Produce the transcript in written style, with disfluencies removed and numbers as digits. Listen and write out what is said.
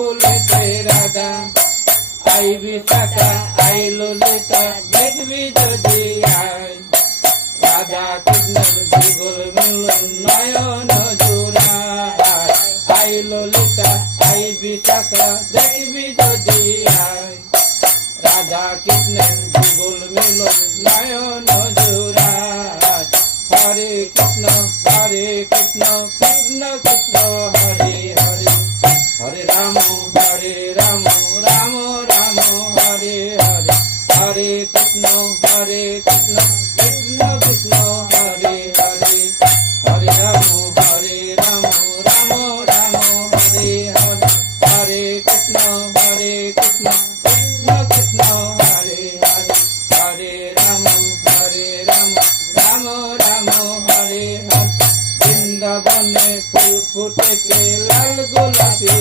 ফুলেতে Radha. I Bishakha I Lalita দেখবি যদি আয়, রাধা কৃষ্ণের যুগল মিলন নয়ন জোড়ায়। আই ললিতা আই বিশাখা দেখবি যদি আয়, রাধা কৃষ্ণের যুগল মিলন নয়ন জোড়ায়। হরে কৃষ্ণ কৃষ্ণ কৃষ্ণ হরে হরে, হরে রাম রাম রাম হরে হরে। হরে কৃষ্ণ কৃষ্ণ কৃষ্ণ হরে হরে, হরে রাম রাম রাম হরে হরে। হরে কৃষ্ণ কৃষ্ণ কৃষ্ণ হরে হরে, হরে রাম রাম রাম হরে হরে। বৃন্দাবনে ফুল ফুটেছে লাল গোলাপি